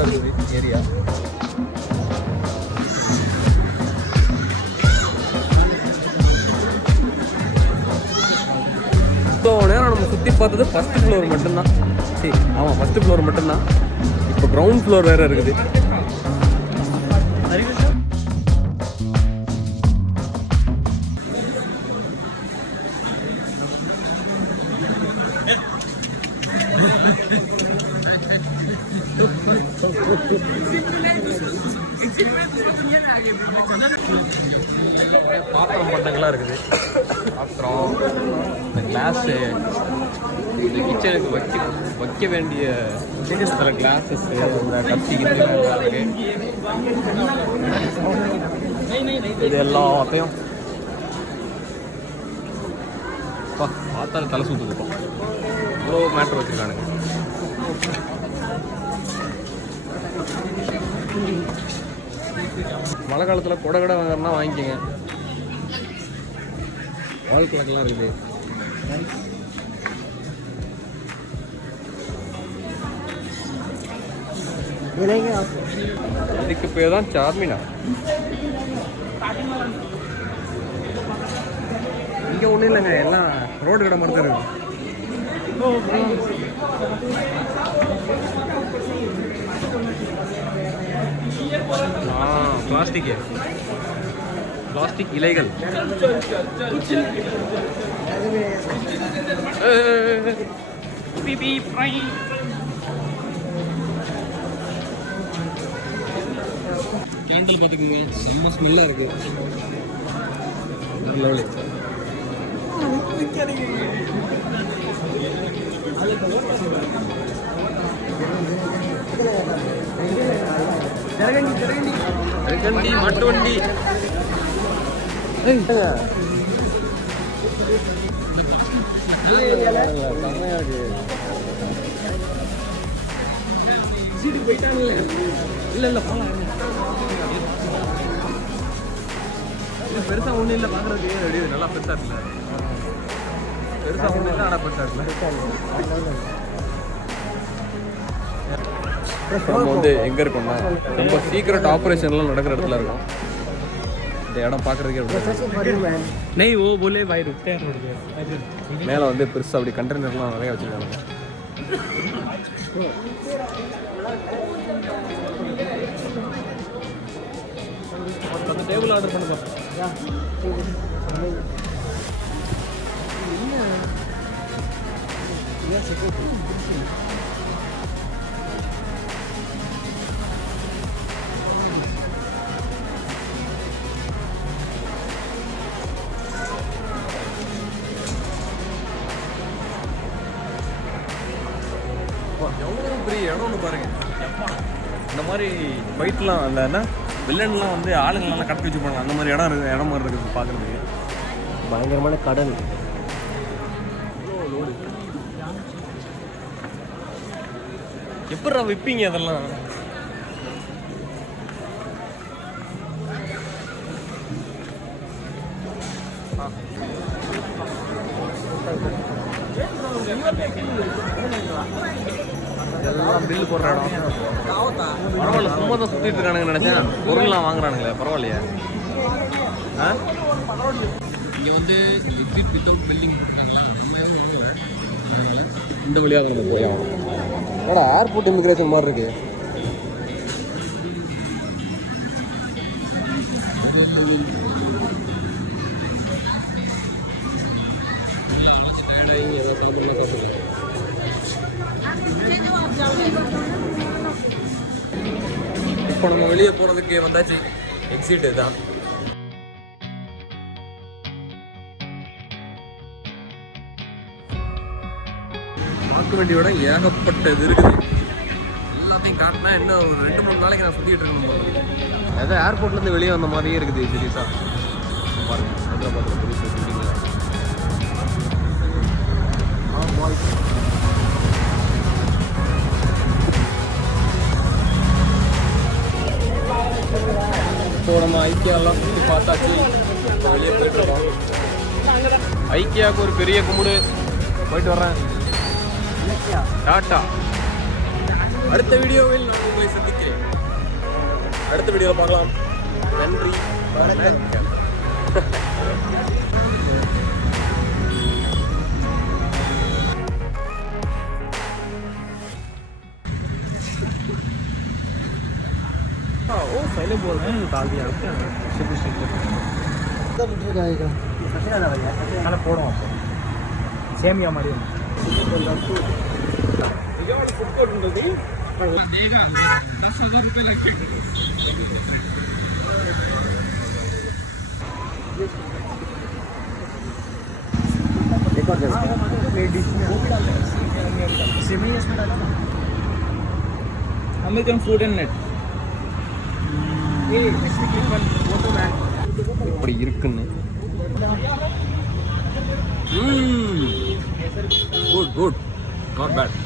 சூப்பராக இருக்குது area. So நேரம் நம்ம சுற்றி பார்த்தது ஃபஸ்ட்டு ஃப்ளோர் மட்டும்தான். சரி ஆமாம், ஃபஸ்ட்டு ஃப்ளோர் மட்டும்தான். இப்போ கிரவுண்ட் ஃப்ளோர் வேறு இருக்குது. பாத்திரம் பண்டங்கள்லாம் இருக்குது. பாத்திரம், இந்த கிளாஸு, இந்த கிச்சனுக்கு வைக்க வேண்டிய சில கிளாஸஸ், இந்த கத்தி கிச்சன் இருக்குது. இது எல்லாத்தையும் பார்த்தாலும் தலை சுற்றுதுப்போம். இவ்வளோ மேட்ரு வச்சுருக்கானுங்க. மழை காலத்தில் கொடை வாங்குறதுனா வாங்கிக்கோங்க. வால் கிளாக்லாம் இருக்குது. இதுக்கு பேர் தான் சார்மினா. இங்கே ஒன்றும் இல்லைங்க, எல்லாம் ரோடு கடை மாதிரி தான் இருக்குது. பிளாஸ்டிக் இலைகள். கேண்டில் பார்த்துக்கோங்க, செம்ம ஸ்மெல்லாக இருக்கு. ஜரகண்டி மாட்டு வண்டி. இல்ல போலாம். பெருசா ஒண்ணு இல்லை பார்க்கறதுக்கு. நல்லா பெருசா இருக்குல்ல, பெருசா ஒண்ணு இல்லை, ஆனால் பெருசா இருக்குல்ல. நம்ம வந்து எங்கே இருக்கோம்னா ரொம்ப சீக்ரெட் ஆப்ரேஷன்லாம் நடக்கிற இடத்துல இருக்கோம். இந்த இடம் பார்க்குறதுக்கே மேலே வந்து பெருசாக அப்படி கண்டெய்னர்லாம் நிறையா வச்சுருக்காங்க. அந்த டேபிள் ஆர்டர் பண்ணுங்க. எவ்வளோ பெரிய இடம் ஒன்று பாருங்க. இந்த மாதிரி ஃபைட்லாம் அந்த என்ன வில்லன்லாம் வந்து ஆளுங்கள்லாம் கடத்தி வச்சுப்பாங்க. அந்த மாதிரி இடம் மாதிரி இருக்குது பார்க்குறதுக்கு. பயங்கரமான கடல். எப்படா விற்பீங்க அதெல்லாம்? எல்லாம் பில்லு போடுற இடம். பரவாயில்ல, சும்மா தான் சுற்றிட்டு இருக்கானுங்க நினச்சேன். பொருள்லாம் வாங்குறானுங்களே, பரவாயில்லையா? இங்கே வந்து எக்ஸிட் வித்தவுட் பில்டிங் போட்டாங்களா, இந்த வழியாக நம்ம போய் ஆகும். என்னடா ஏர்போர்ட் இமிக்ரேஷன் மாதிரி இருக்கு. இப்போ நம்ம வெளியே போகிறதுக்கு வந்தாச்சு. எக்ஸிட் தான். பார்க்க வேண்டிய விட ஏகப்பட்டது இருக்குது. எல்லாத்தையும் காட்டினா என்ன ஒரு 2-3 நாளைக்கு நான் சுற்றிக்கிட்டு இருக்கணும். ஏதோ ஏர்போர்ட்லேருந்து வெளியே வந்த மாதிரியே இருக்குது. சீரியஸாக பாருங்க, ஹைதராபாத்தில் பெரிய ஷூட்டிங்கில். ஸோ நம்ம ஐக்கியாலாம் சுற்றி பார்த்தாச்சு. வெளியே போயிட்டுருக்கோம். ஐக்கியாவுக்கு ஒரு பெரிய கும்பிடு. போயிட்டு வர்றேன். டாட்டா. அடுத்த வீடியோவில் நான் உங்களை சந்திக்கிறேன். அடுத்த வீடியோவில் பார்க்கலாம். நன்றி. वो पहले बोल रहे हैं डाल दिया क्या खाना पोड़ो सेमिया मरी फुड कोर्ट ఉంటుంది देगा 10,000 रुपए लग गए एक और प्लेट डिश में वो भी डालते हैं सेमिया इसमें डालना अमेरिकन फूड एंड नेट இப்படி இருக்குன்னு குட் நாட் பேட்